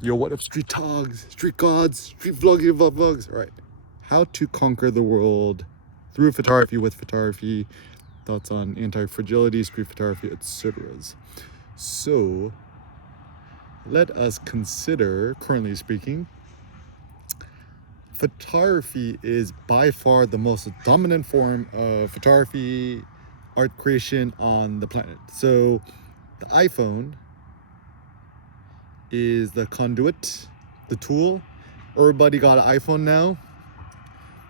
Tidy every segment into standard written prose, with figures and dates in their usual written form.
Yo, what up, street dogs, street gods, street vlogs? All right. How to conquer the world through photography, with photography, thoughts on anti-fragility, street photography, etc. So, let us consider, currently speaking, photography is by far the most dominant form of photography, art creation on the planet. So, the iPhone is the conduit, the tool. Everybody got an iPhone now,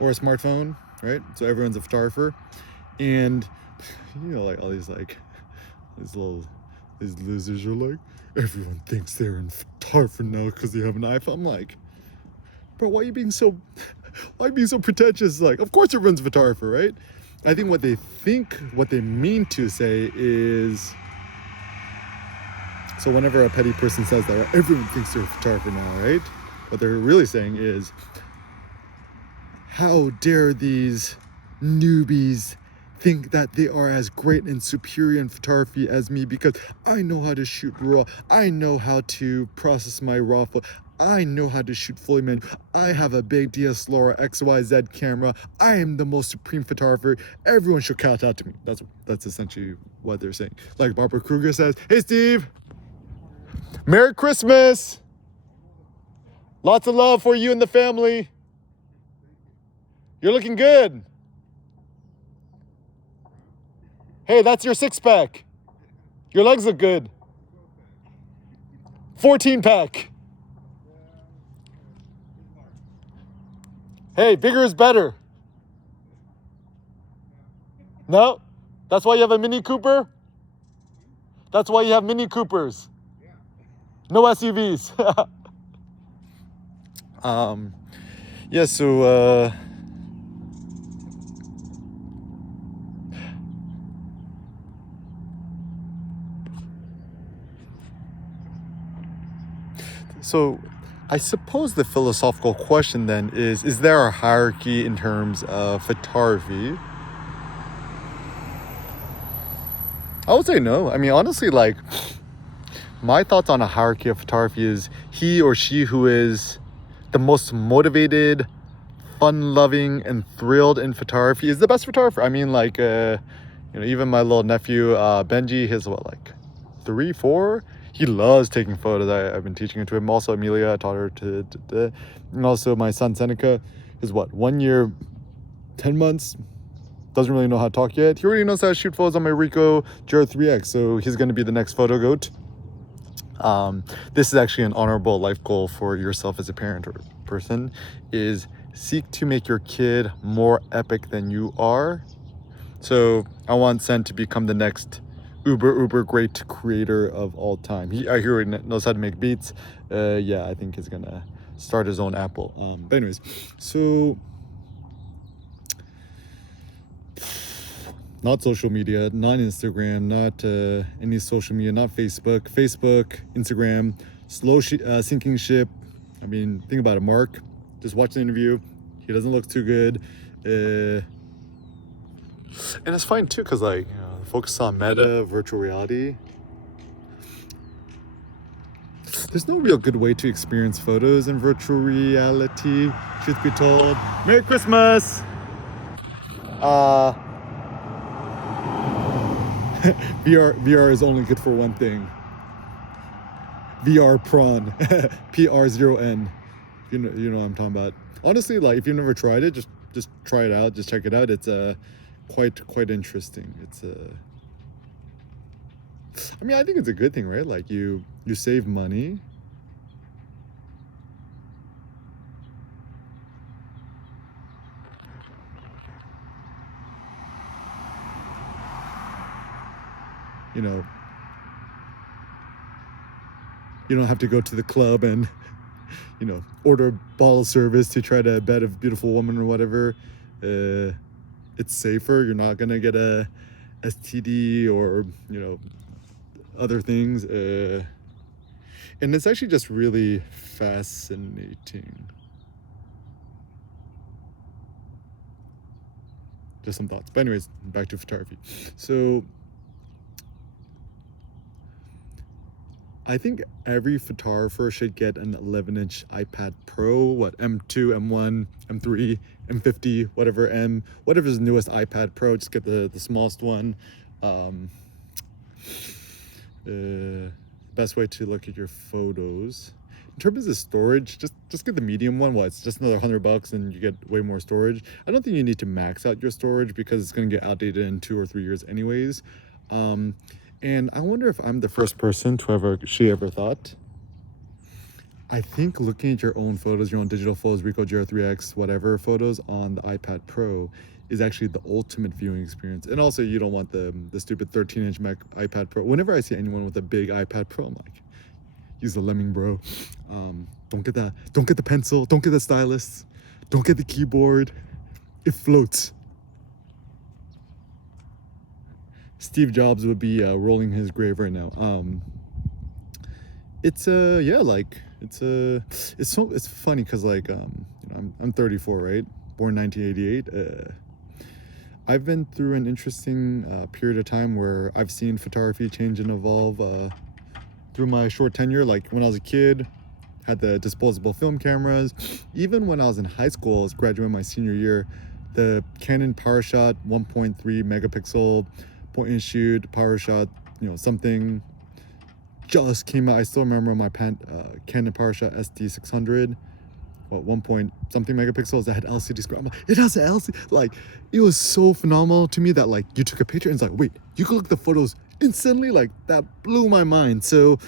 or a smartphone, right? So everyone's a photographer. And like all these these losers are like, everyone thinks they're a photographer now because they have an iPhone. I'm like, bro, why are you being so pretentious? Like, of course everyone's a photographer, right? I think what they mean to say is, so whenever a petty person says that, right, everyone thinks they're a photographer now, right? What they're really saying is, how dare these newbies think that they are as great and superior in photography as me, because I know how to shoot raw, I know how to process my raw photo, I know how to shoot fully manual, I have a big DSLR XYZ camera, I am the most supreme photographer, everyone should count out to me. That's essentially what they're saying. Like Barbara Kruger says, hey Steve, Merry Christmas, lots of love for you and the family, you're looking good. Hey, that's your 6-pack. Your legs look good. 14-pack. Hey, bigger is better. No? That's why you have a Mini Cooper? That's why you have Mini Coopers. No SUVs. Yeah, so I suppose the philosophical question then is there a hierarchy in terms of photography? I would say no. I mean, honestly, like, my thoughts on a hierarchy of photography is he or she who is the most motivated, fun-loving, and thrilled in photography is the best photographer. I mean, like, even my little nephew, Benji, he's like 3, 4? He loves taking photos. I've been teaching it to him. Also, Amelia, I taught her to. And also my son, Seneca, is 1 year, 10 months, doesn't really know how to talk yet. He already knows how to shoot photos on my Ricoh GR3X, so he's going to be the next photo goat. This is actually an honorable life goal for yourself as a parent or person, is seek to make your kid more epic than you are. So I want Sen to become the next uber great creator of all time. I hear he knows how to make beats. Yeah, I think he's gonna start his own Apple. But anyways, so not social media, not Instagram, not any social media, not Facebook, Instagram, sinking ship. I mean, think about it, Mark. Just watch the interview. He doesn't look too good. And it's fine too, because focus on meta, virtual reality. There's no real good way to experience photos in virtual reality, truth be told. Merry Christmas! VR is only good for one thing. VR prawn. PR0N. You know what I'm talking about. Honestly, like, if you've never tried it, just try it out, just check it out. It's quite interesting. It's I mean, I think it's a good thing, right? Like, you save money. You don't have to go to the club and order bottle service to try to bed a beautiful woman or whatever. It's safer. You're not gonna get a STD or other things. And it's actually just really fascinating. Just some thoughts. But anyways, back to photography. So I think every photographer should get an 11-inch iPad Pro, what, M2, M1, M3, M50, whatever's the newest iPad Pro, just get the smallest one. Best way to look at your photos. In terms of storage, just get the medium one. Well, it's just another $100 and you get way more storage. I don't think you need to max out your storage because it's going to get outdated in 2 or 3 years anyways. And I wonder if I'm the first person to ever thought. I think looking at your own photos, your own digital photos, Ricoh GR3X, whatever photos on the iPad Pro is actually the ultimate viewing experience. And also you don't want the stupid 13-inch iPad Pro. Whenever I see anyone with a big iPad Pro, I'm like, use the lemming, bro. Don't get that. Don't get the pencil. Don't get the stylus. Don't get the keyboard. It floats. Steve Jobs would be rolling his grave right now. It's funny because I'm 34, right? Born 1988. I've been through an interesting period of time where I've seen photography change and evolve through my short tenure. Like when I was a kid, had the disposable film cameras. Even when I was in high school, I was graduating my senior year, the Canon PowerShot 1.3 megapixel point and shoot PowerShot, something just came out. I still remember my Canon PowerShot SD600, 1 point something megapixels that had LCD screen. I'm like, it has an LCD. Like, it was so phenomenal to me that like you took a picture and it's like, wait, you could look at the photos instantly. Like, that blew my mind. So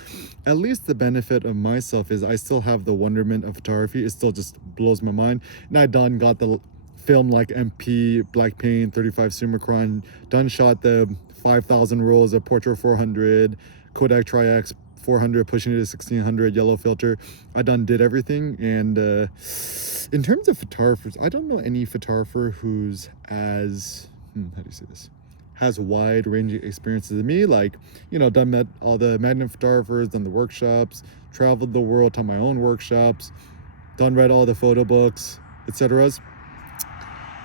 at least the benefit of myself is I still have the wonderment of photography. It still just blows my mind. And I got the film like MP, black paint, 35 Summicron, shot the 5,000 rolls of Portra 400, Kodak Tri-X 400, pushing it to 1600, yellow filter. I did everything. And in terms of photographers, I don't know any photographer who's as, how do you say this? Has wide ranging experiences as me. Like, met all the Magnum photographers, done the workshops, traveled the world, taught my own workshops, read all the photo books, etc.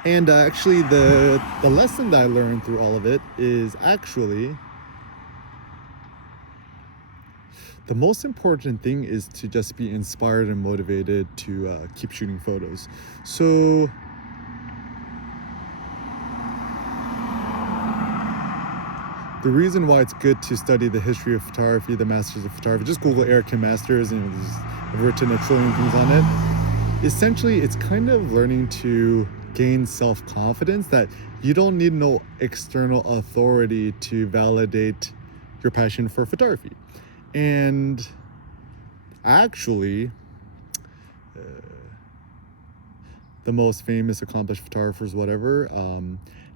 And actually the lesson that I learned through all of it is actually the most important thing is to just be inspired and motivated to keep shooting photos. So the reason why it's good to study the history of photography, the masters of photography, just Google Eric Kim Masters, and I've written a trillion things on it. Essentially, it's kind of learning to gain self-confidence that you don't need no external authority to validate your passion for photography. And actually, the most famous, accomplished photographers, whatever,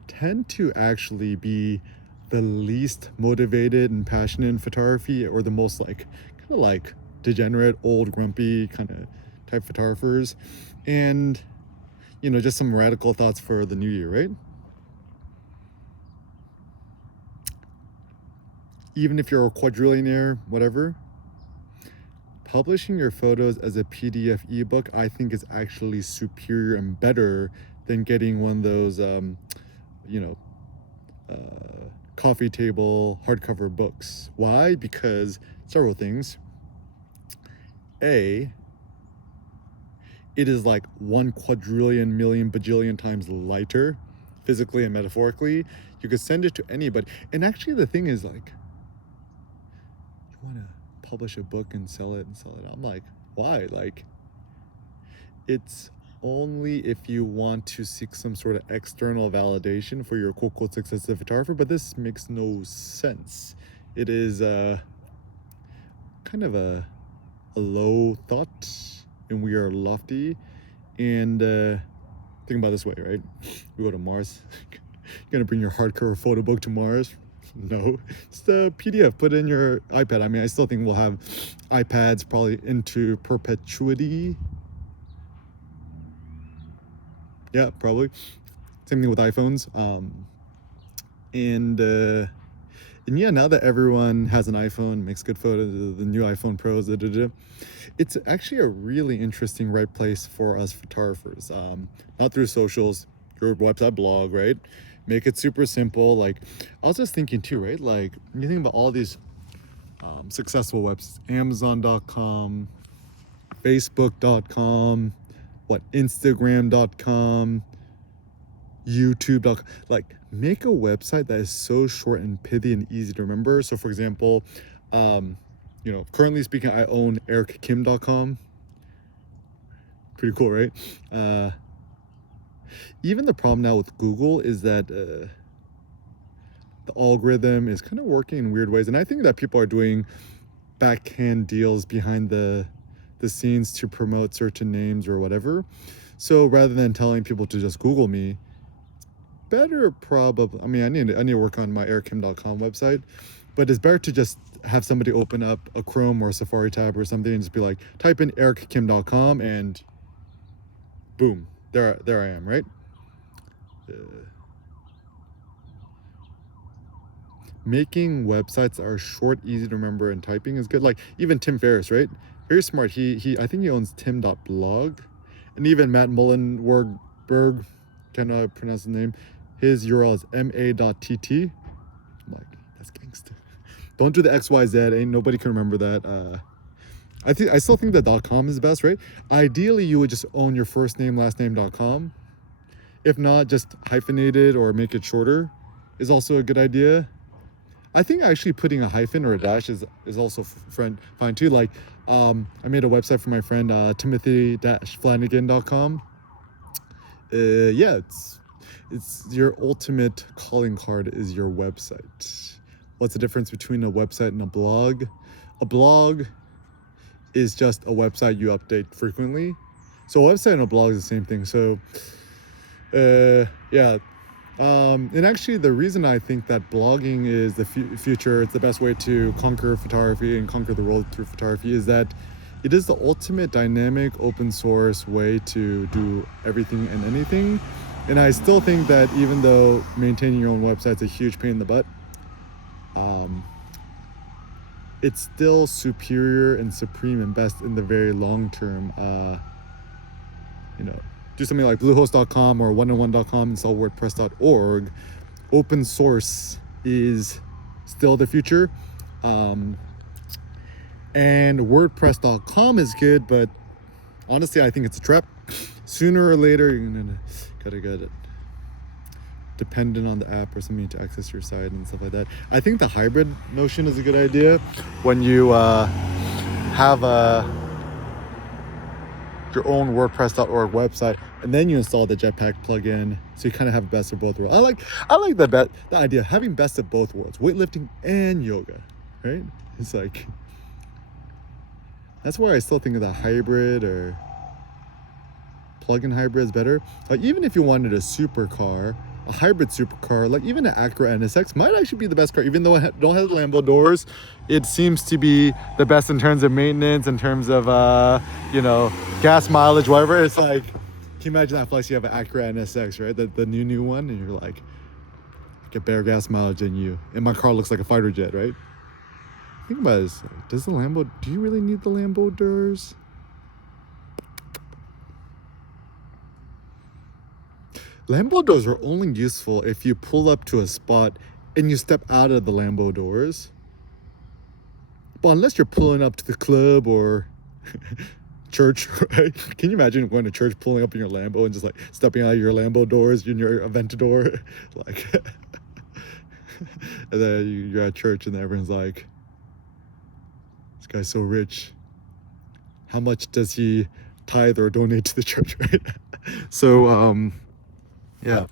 tend to actually be the least motivated and passionate in photography, or the most kind of degenerate, old, grumpy kind of type photographers. And just some radical thoughts for the new year, right? Even if you're a quadrillionaire, whatever, publishing your photos as a PDF ebook, I think, is actually superior and better than getting one of those, coffee table hardcover books. Why? Because several things. A, it is like 1 quadrillion million bajillion times lighter, physically and metaphorically. You could send it to anybody. And actually the thing is, like, you want to publish a book and sell it. I'm like, why? Like, it's only if you want to seek some sort of external validation for your quote success as a photographer, but this makes no sense. It is kind of a low thought, and we are lofty. And think about it this way, right? We go to Mars. You're gonna bring your hardcover photo book to Mars? No, it's the PDF. Put it in your iPad. I mean, I still think we'll have iPads probably into perpetuity. Yeah, probably. Same thing with iPhones. And yeah, now that everyone has an iPhone, makes good photos, the new iPhone Pros, it's actually a really interesting right place for us photographers. Not through socials, your website, blog, right? Make it super simple. Like, I was just thinking too, right? Like, you think about all these successful websites, Amazon.com, Facebook.com, Instagram.com, YouTube.com. Like, make a website that is so short and pithy and easy to remember. So, for example, currently speaking, I own erickim.com. Pretty cool, right? Even the problem now with Google is that the algorithm is kind of working in weird ways, and I think that people are doing backhand deals behind the scenes to promote certain names or whatever. So rather than telling people to just Google me, better probably, I mean, I need to work on my erickim.com website, but it's better to just have somebody open up a Chrome or a Safari tab or something and just be like, type in erickim.com and boom, there I am, right? Making websites that are short, easy to remember, and typing is good. Like even Tim Ferriss, right? Very smart. He I think he owns tim.blog, and even Matt Mullenberg, cannot pronounce his name. His URL is ma.tt. I'm like, that's gangster. Don't do the XYZ. Ain't nobody can remember that. I still think that .com is the best, right? Ideally, you would just own your first name, last name.com. If not, just hyphenate it or make it shorter is also a good idea. I think actually putting a hyphen or a dash is also fine too. Like, I made a website for my friend Timothy-Flanagan.com. Yeah, it's your ultimate calling card is your website. What's the difference between a website and a blog? A blog is just a website you update frequently. So a website and a blog is the same thing. So, yeah. And actually, the reason I think that blogging is the future, it's the best way to conquer photography and conquer the world through photography, is that it is the ultimate dynamic open source way to do everything and anything. And I still think that even though maintaining your own website is a huge pain in the butt, it's still superior and supreme and best in the very long term. Do something like bluehost.com or 101.com, install wordpress.org. Open source is still the future. And wordpress.com is good, but honestly, I think it's a trap. Sooner or later, you're gotta get it dependent on the app or something to access your site and stuff like that. I think the hybrid notion is a good idea when you have your own WordPress.org website, and then you install the Jetpack plugin, so you kind of have best of both worlds. I like the idea of having best of both worlds, weightlifting and yoga, right? It's like, that's why I still think of the hybrid or plug-in hybrid is better. Like even if you wanted a supercar, a hybrid supercar, like even an Acura NSX might actually be the best car, even though it don't have Lambo doors. It seems to be the best in terms of maintenance, in terms of gas mileage, whatever. It's like, can you imagine that flex? You have an Acura NSX, right? The new one, and you're like, get better gas mileage than you, and my car looks like a fighter jet, right? Think about this. Do you really need the Lambo doors? Lambo doors are only useful if you pull up to a spot and you step out of the Lambo doors. But unless you're pulling up to the club or church, right? Can you imagine going to church, pulling up in your Lambo and just like stepping out of your Lambo doors in your Aventador? Like, and then you're at church and everyone's like, this guy's so rich. How much does he tithe or donate to the church, right? So, yeah.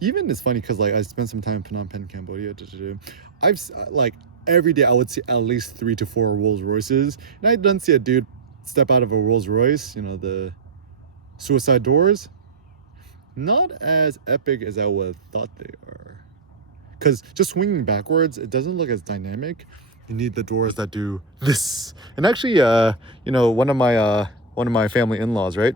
Even it's funny because like I spent some time in Phnom Penh, Cambodia. I've like every day I would see at least 3 to 4 Rolls Royces, and I don't see a dude step out of a Rolls Royce. The suicide doors, not as epic as I would have thought they are. Because just swinging backwards, it doesn't look as dynamic. You need the doors that do this. And actually, one of my family in-laws, right?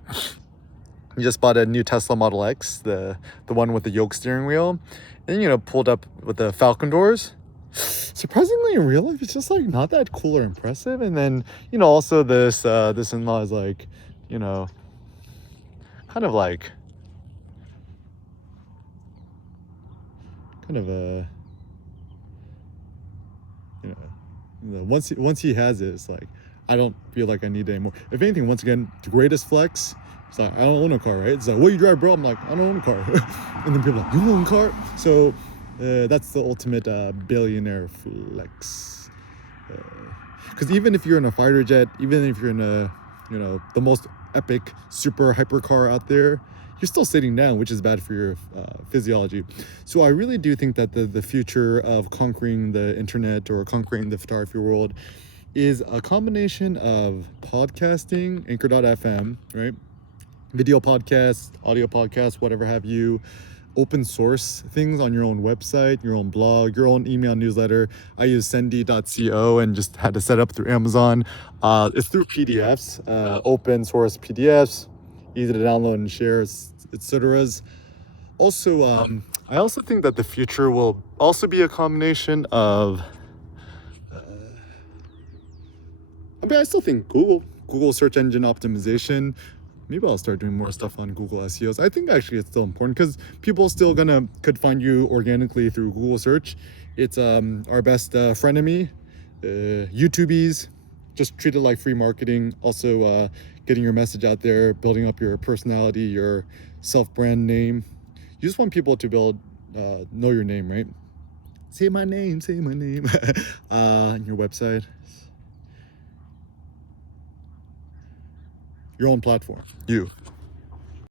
He just bought a new Tesla Model X, the one with the yoke steering wheel, and pulled up with the Falcon doors. Surprisingly, in real life, it's just like not that cool or impressive. And then also this in-law is like, kind of a Once he has it, it's like I don't feel like I need it anymore. If anything, once again, the greatest flex. It's like I don't own a car, right? It's like, what you drive, bro? I'm like, I don't own a car. And then people are like, you don't own a car? So that's the ultimate billionaire flex. Because even if you're in a fighter jet, even if you're in a, the most epic super hyper car out there, you're still sitting down, which is bad for your physiology. So I really do think that the future of conquering the internet or conquering the photography world is a combination of podcasting, Anchor.fm, right? Video podcasts, audio podcasts, whatever have you, open source things on your own website, your own blog, your own email newsletter. I use sendy.co and just had to set up through Amazon. It's through PDFs, open source PDFs, easy to download and share, etc. Also, I also think that the future will also be a combination of, I still think Google search engine optimization. Maybe I'll start doing more stuff on Google SEOs. I think actually it's still important because people still could find you organically through Google search. It's our best frenemy. YouTubies, just treat it like free marketing. Also, getting your message out there, building up your personality, your self-brand name. You just want people to know your name, right? Say my name, your website. Your own platform. You.